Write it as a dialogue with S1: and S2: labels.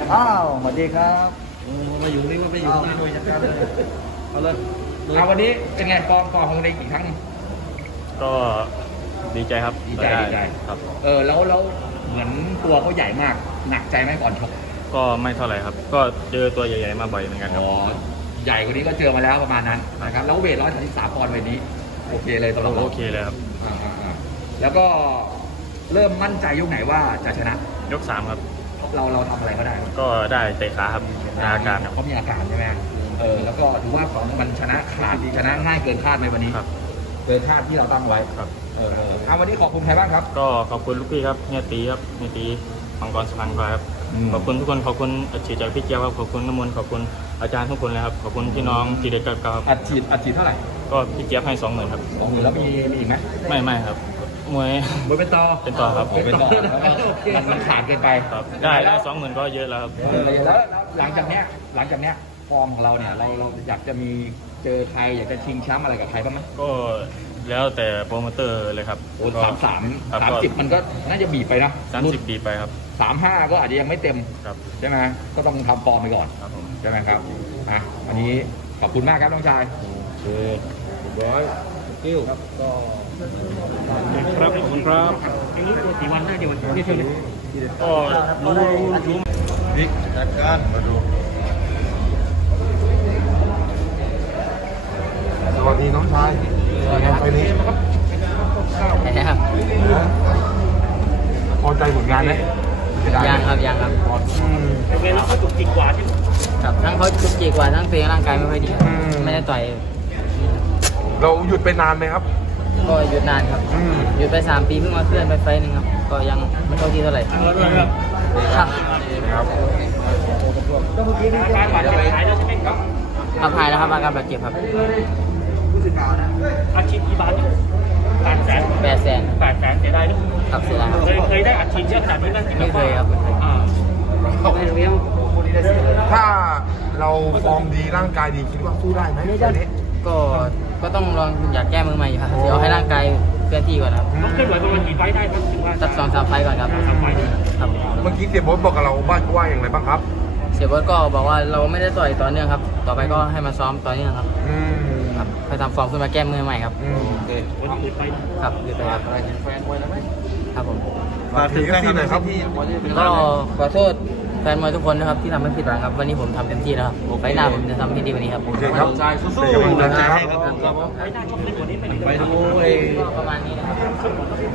S1: อ้าวสวัสดีครับ
S2: มาอยู่นี่มันไม่อยู่ที่หน่วยจัดการเลยเอาเลย
S1: วันนี้เป็นไงฟอร์มของในอีกครั้งหนึ่ง
S3: ก็ดีใจครับ
S1: ดีใจ
S3: ได้
S1: ดีใจ
S3: ครับ
S1: แล้วเหมือนตัวเขาใหญ่มากหนักใจไหมก่อนชก
S3: ก็ไม่เท่าไหร่ครับ ก็เจอตัวใหญ่ๆมาบ่อยเหมือนกันครับ
S1: ใหญ่กว่านี้ก็เจอมาแล้วประมาณนั้นนะครับแล้วเวท133 ปอนด์เวทนี้โอเคเลยสำหรับเรา
S3: โอเคเลยครับ
S1: แล้วก็เริ่มมั่นใจยกไหนว่าจะชนะ
S3: ยก 3 ครับ
S1: เราทำอะไรก็ได้
S3: ก็ได้เตะขาครับอาการครับ
S1: เขามีอาการใช่ไหมแล้วก็ถือว่าของมันชนะขาดดีชนะง่ายเกินคาดไหมวันนี้
S3: ครับ
S1: เกินคาดที่เราตั้งไว้
S3: ครับ
S1: วันนี้ขอบคุณใครบ้างครับ
S3: ก็ขอบคุณลูกพี่ครับเฮียตีครับเฮียตีมังกรสุพรรณครับ
S1: อืม
S3: ขอบคุณทุกคนขอบคุณอาชีพจากพี่เจียวครับขอบคุณน้ำมนต์ขอบคุณอาจารย์ทุกคนเลยครับขอบคุณพี่น้องที่เด็กกับครับ
S1: อัดฉีดเท่าไหร่
S3: ก็พี่เจี๊ยบให้ 20,000ครับ
S1: 20,000แล้วมีอีกไหม
S3: ไม่ครับมวย
S1: มวยเป็นต่อ
S3: เป็นต่อครับ
S1: เป็นต่อมันขาดเกินไป
S3: ครับได้แล้ว 20,000ก็เยอะแล้วครับ
S1: แล้วหลังจากเนี้ยฟอร์มของเราเนี่ยเราอยากจะมีเจอใครอยากจะชิงแชมป์อะไรกับใครบ้างไหม
S3: ก็แล้วแต่โปรโมเตอร์เลยครับ
S1: โอ้
S3: ก็
S1: 33 30มันก็น่าจะบีบไปนะ
S3: 30 ปีไปครับ
S1: 35ก็อาจจะยังไม่เต็ม
S3: ครับ
S1: ใช่ไหมก็ต้องทำฟอร์มไปก่อน
S3: ครับผม
S1: ใช่ไหมครับวันนี้ขอบคุณมากครับน้องชายกิ้วครับก็
S3: ครับขอบคุณครับ
S1: กี่วันได้เดี๋ยวนี่เท่านี้
S3: ก็รู้
S2: บิ๊กจัดการมาดู
S4: สวัสดีน้องชายไปนี้
S5: ครับ
S4: พอใจผลงานไหม
S5: ยังครับ
S1: เวลาเขาจุกจิกกว่าที่
S5: ครับทั้งเขาจุกจิกกว่าทั้งเพลงร่างกายไม่ค่อยดีครับไม่ได้ต่อย
S4: เราหยุดไปนานไหมครับ
S5: ก็หยุดนานครับ หยุดไป3 ปีเพิ่งมาเคลื่อนไปไฟล์หนึงครับก็ยังไม่เข้าที่เท่าไหร่ครับ
S4: ครับ
S1: การบาดเจ็บหายแล้วใช่ไหมครับ
S5: ครับหายแล้วครับอาการบาดเจ็บครับ
S6: อาชีพกี่บาทเนี่ย800,000
S5: 800,000
S6: 800,000เสียดายด้วย
S5: ครับเสียดายครับ
S6: เคยได้อาชีพเยอะขนาดนี้ไหม
S5: ไม่เคยครับไม่เคย
S6: อ่า
S4: ถ้าเราฟอร์มดีร่างกายดีคิดว่าสู้ได้ไหมวันนี้
S5: ก็ต้องลองอยากแก้มือใหม่อยู่ครับเดี๋ยวให้ร่างกายเคลื่อนที่ก่อนครับ
S6: ต้องเคลื่อนไหวประมาณกี่ไฟล์ได้ครับถึงว่า
S5: สัก2-3 ไฟล์ก่อนครับ
S6: 3 ไฟล์
S5: ครับ
S4: เมื่อกี้เสียโบ๊ทบอกกับเราว่าอย่างไรบ้างครับ
S5: เสียบอสก็บอกว่าเราไม่ได้ต่อยต่อเนื่องครับต่อไปก็ให้มาซ้อมต่อเนื่องครับ
S4: อืม
S5: ครับไปทำฟอร์มขึ้นมาแก้มือใหม่ครับ
S6: วันนี้อื่นไป
S5: ครับหยุดไปครับครับผม
S4: ฝากถึงที่หน่อยครับ
S5: ก็ขอโทษแฟนมวยทุกคนนะครับที่ทำให้ผิดหวังครับวันนี้ผมทำเต็มที่แล้วครับไฟล์หน้าผมจะทำให้ดีกว่านี้ครับ
S4: โอเคครับเป็นกำลังใจให้ครับ
S6: ไฟหน้าชอบเล่นกว่านี้ไป
S2: ไป
S6: เลย
S2: ดูไอ้
S5: ประมาณนี้นะครับ